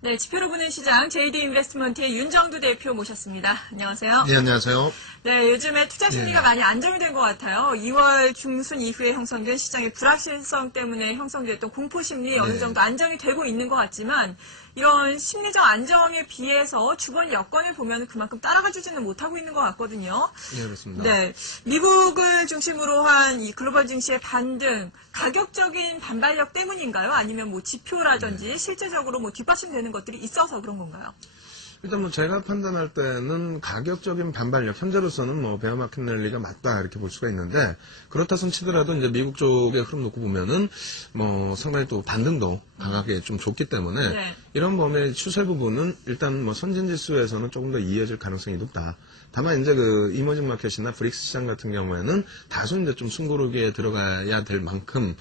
네, 지표로 보는 시장 JD 인베스트먼트의 윤정두 대표 모셨습니다. 안녕하세요. 네, 안녕하세요. 네, 요즘에 투자 심리가 많이 안정이 된 것 같아요. 2월 중순 이후에 형성된 시장의 불확실성 때문에 형성됐던 공포 심리 어느 정도 안정이 되고 있는 것 같지만 이런 심리적 안정에 비해서 주변 여건을 보면 그만큼 따라가주지는 못하고 있는 것 같거든요. 네, 그렇습니다. 네, 미국을 중심으로 한 이 글로벌 증시의 반등, 가격적인 반발력 때문인가요? 아니면 뭐 지표라든지 실제적으로 뭐 뒷받침되는 것들이 있어서 그런 건가요? 일단 뭐 제가 판단할 때는 가격적인 반발력, 현재로서는 뭐 베어마켓 랠리가 맞다 이렇게 볼 수가 있는데, 그렇다 손 치더라도 이제 미국 쪽의 흐름 놓고 보면은 뭐 상당히 또 반등도 강하게 좀 좋기 때문에 이런 범위의 추세 부분은 일단 뭐 선진 지수에서는 조금 더 이어질 가능성이 높다. 다만 이제 그 이머징 마켓이나 브릭스 시장 같은 경우에는 다소 이제 좀 숨고르기에 들어가야 될 만큼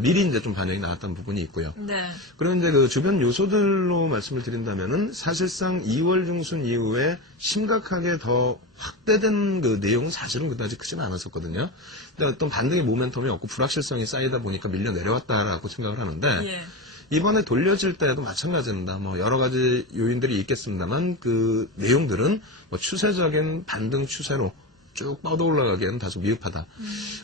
미리 이제 좀 반영이 나왔던 부분이 있고요. 네. 그리고 이제 그 주변 요소들로 말씀을 드린다면은 사실상 2월 중순 이후에 심각하게 더 확대된 그 내용은 사실은 그다지 크지는 않았었거든요. 근데 어떤 반등의 모멘텀이 없고 불확실성이 쌓이다 보니까 밀려 내려왔다라고 생각을 하는데 이번에 돌려질 때도 마찬가지입니다. 뭐 여러 가지 요인들이 있겠습니다만 그 내용들은 뭐 추세적인 반등 추세로 쭉 뻗어 올라가기에는 다소 미흡하다.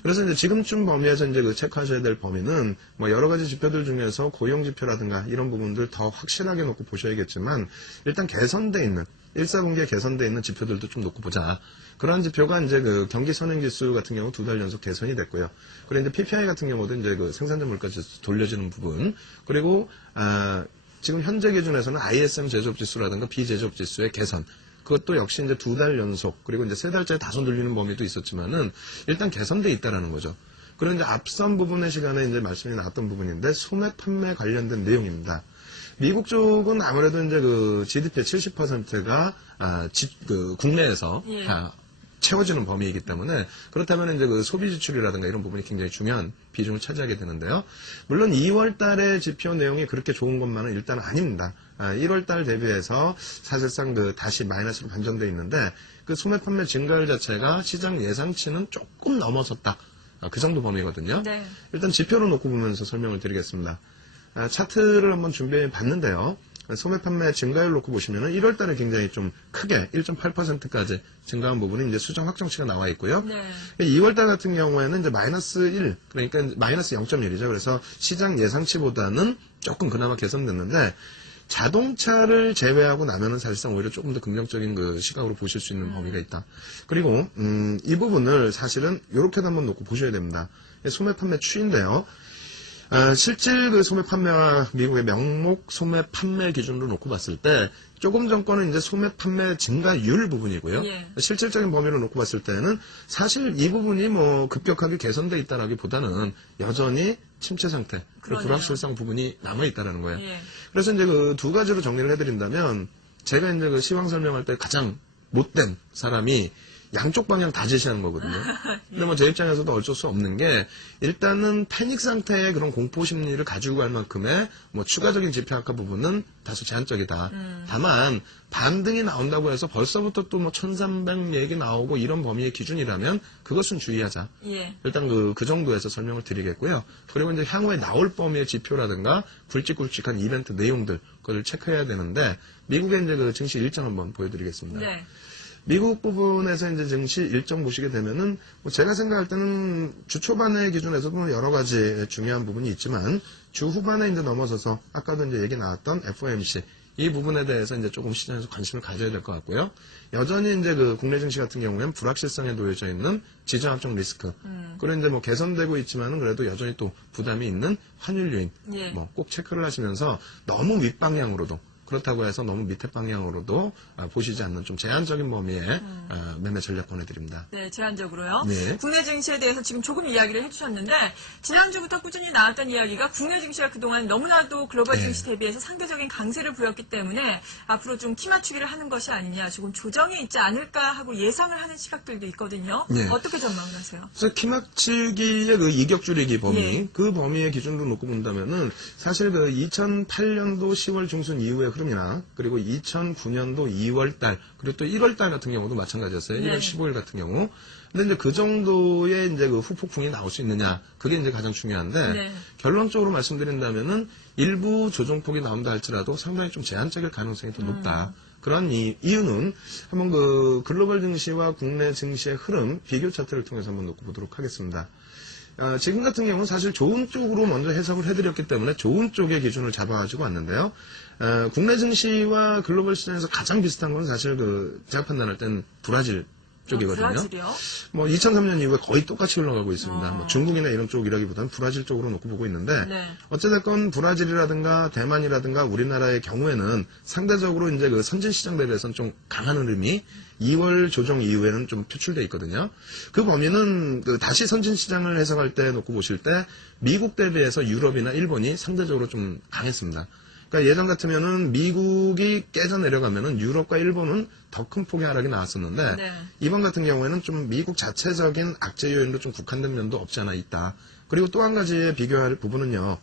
그래서 이제 지금쯤 범위에서 이제 그 체크하셔야 될 범위는 뭐 여러 가지 지표들 중에서 고용 지표라든가 이런 부분들 더 확실하게 놓고 보셔야겠지만 일단 개선돼 있는 1사분기에 개선돼 있는 지표들도 좀 놓고 보자. 그러한 지표가 이제 그 경기 선행지수 같은 경우 2달 연속 개선이 됐고요. 그리고 이제 PPI 같은 경우도 이제 그 생산자 물가지수 돌려지는 부분. 그리고 지금 현재 기준에서는 ISM 제조업 지수라든가 비제조업 지수의 개선. 그것도 역시 이제 2달 연속, 그리고 이제 3달째 다소 늘리는 범위도 있었지만은 일단 개선돼 있다라는 거죠. 그리고 이제 앞선 부분의 시간에 이제 말씀이 나왔던 부분인데 소매 판매 관련된 내용입니다. 미국 쪽은 아무래도 이제 그 GDP의 70%가 국내에서 다 채워지는 범위이기 때문에 그렇다면 이제 그 소비 지출이라든가 이런 부분이 굉장히 중요한 비중을 차지하게 되는데요. 물론 2월 달의 지표 내용이 그렇게 좋은 것만은 일단 아닙니다. 1월 달 대비해서 사실상 그 다시 마이너스로 반전돼 있는데 그 소매 판매 증가율 자체가 시장 예상치는 조금 넘어섰다. 그 정도 범위거든요. 네. 일단 지표로 놓고 보면서 설명을 드리겠습니다. 차트를 한번 준비해 봤는데요. 소매 판매 증가율 놓고 보시면은 1월 달에 굉장히 좀 크게 1.8%까지 증가한 부분이 이제 수정 확정치가 나와 있고요. 2월 달 같은 경우에는 이제 마이너스 1, 그러니까 마이너스 0.1이죠. 그래서 시장 예상치보다는 조금 그나마 개선됐는데 자동차를 제외하고 나면은 사실상 오히려 조금 더 긍정적인 그 시각으로 보실 수 있는 범위가 있다. 그리고 이 부분을 사실은 이렇게도 한번 놓고 보셔야 됩니다. 소매 판매 추인데요. 실질 그 소매 판매와 미국의 명목 소매 판매 기준으로 놓고 봤을 때 조금 전 거는 이제 소매 판매 증가율 부분이고요. 실질적인 범위로 놓고 봤을 때는 사실 이 부분이 뭐 급격하게 개선돼 있다라기보다는 여전히 침체 상태, 불확실성 부분이 남아 있다라는 거예요. 그래서 이제 그 두 가지로 정리를 해드린다면 제가 이제 그 시황 설명할 때 가장 못된 사람이 양쪽 방향 다 제시하는 거거든요. 근데 뭐 제 입장에서도 어쩔 수 없는 게 일단은 패닉 상태의 그런 공포 심리를 가지고 갈 만큼의 뭐 추가적인 지표 악화 부분은 다소 제한적이다. 다만 반등이 나온다고 해서 벌써부터 또 뭐 1300 얘기 나오고 이런 범위의 기준이라면 그것은 주의하자. 일단 그 정도에서 설명을 드리겠고요. 그리고 이제 향후에 나올 범위의 지표라든가 굵직굵직한 이벤트 내용들 그걸 체크해야 되는데 미국의 이제 그 증시 일정 한번 보여드리겠습니다. 미국 부분에서 이제 증시 일정 보시게 되면은 뭐 제가 생각할 때는 주 초반의 기준에서도 여러 가지 중요한 부분이 있지만 주 후반에 이제 넘어서서 아까도 이제 얘기 나왔던 FOMC 이 부분에 대해서 이제 조금 시장에서 관심을 가져야 될 것 같고요. 여전히 이제 그 국내 증시 같은 경우에는 불확실성에 놓여져 있는 지정학적 리스크. 그리고 이제 뭐 개선되고 있지만은 그래도 여전히 또 부담이 있는 환율 요인. 뭐 꼭 체크를 하시면서 너무 윗방향으로도 그렇다고 해서 너무 밑에 방향으로도 보시지 않는 좀 제한적인 범위의 매매 전략 권해드립니다. 네, 제한적으로요. 국내 증시에 대해서 지금 조금 이야기를 해주셨는데 지난주부터 꾸준히 나왔던 이야기가 국내 증시가 그동안 너무나도 글로벌 증시 대비해서 상대적인 강세를 보였기 때문에 앞으로 좀 키 맞추기를 하는 것이 아니냐, 조금 조정이 있지 않을까 하고 예상을 하는 시각들도 있거든요. 어떻게 전망을 하세요? 그래서 키 맞추기의 그 이격 줄이기 범위, 그 범위의 기준으로 놓고 본다면은 사실 그 2008년도 10월 중순 이후에 흐름이나 그리고 2009년도 2월달 그리고 또 1월달 같은 경우도 마찬가지였어요. 네. 1월 15일 같은 경우. 근데 이제 그 정도의 이제 그 후폭풍이 나올 수 있느냐 그게 이제 가장 중요한데 네. 결론적으로 말씀드린다면은 일부 조정폭이 나온다 할지라도 상당히 좀 제한적일 가능성이 더 높다. 그런 이유는 한번 그 글로벌 증시와 국내 증시의 흐름 비교 차트를 통해서 한번 놓고 보도록 하겠습니다. 지금 같은 경우는 사실 좋은 쪽으로 먼저 해석을 해드렸기 때문에 좋은 쪽의 기준을 잡아가지고 왔는데요. 국내 증시와 글로벌 시장에서 가장 비슷한 건 사실 그 제가 판단할 땐 브라질 쪽이거든요. 브라질이요? 뭐 2003년 이후에 거의 똑같이 흘러가고 있습니다. 뭐 중국이나 이런 쪽이라기보다는 브라질 쪽으로 놓고 보고 있는데 네. 어찌됐건 브라질이라든가 대만이라든가 우리나라의 경우에는 상대적으로 이제 그 선진 시장 대비해서는 좀 강한 흐름이 2월 조정 이후에는 좀 표출돼 있거든요. 그 범위는 그 다시 선진 시장을 해석할 때 놓고 보실 때 미국 대비해서 유럽이나 일본이 상대적으로 좀 강했습니다. 그러니까 예전 같으면은 미국이 깨져 내려가면은 유럽과 일본은 더 큰 폭의 하락이 나왔었는데 네. 이번 같은 경우에는 좀 미국 자체적인 악재 요인도 좀 국한된 면도 없지 않아 있다. 그리고 또 한 가지 비교할 부분은요.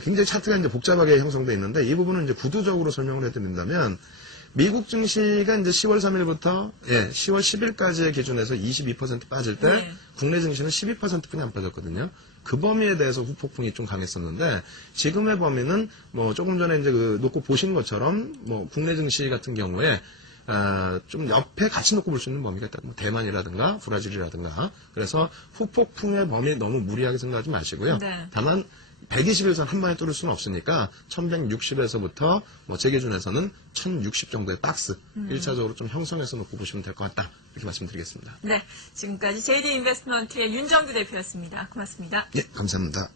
굉장히 차트가 이제 복잡하게 형성돼 있는데 이 부분은 이제 구두적으로 설명을 해드린다면 미국 증시가 이제 10월 3일부터 10월 10일까지의 기준에서 22% 빠질 때 네. 국내 증시는 12%뿐이 안 빠졌거든요. 그 범위에 대해서 후폭풍이 좀 강했었는데 지금의 범위는 뭐 조금 전에 이제 그 놓고 보신 것처럼 뭐 국내 증시 같은 경우에 좀 옆에 같이 놓고 볼 수 있는 범위가 있다. 뭐 대만이라든가 브라질이라든가 그래서 후폭풍의 범위 너무 무리하게 생각하지 마시고요. 네. 다만 120일선 한 번에 뚫을 수는 없으니까 1160에서부터 뭐 제 기준에서는 1060 정도의 박스 1차적으로 좀 형성해서 놓고 보시면 될 것 같다. 이렇게 말씀드리겠습니다. 네. 지금까지 JD 인베스트먼트의 윤정두 대표였습니다. 고맙습니다. 예, 감사합니다.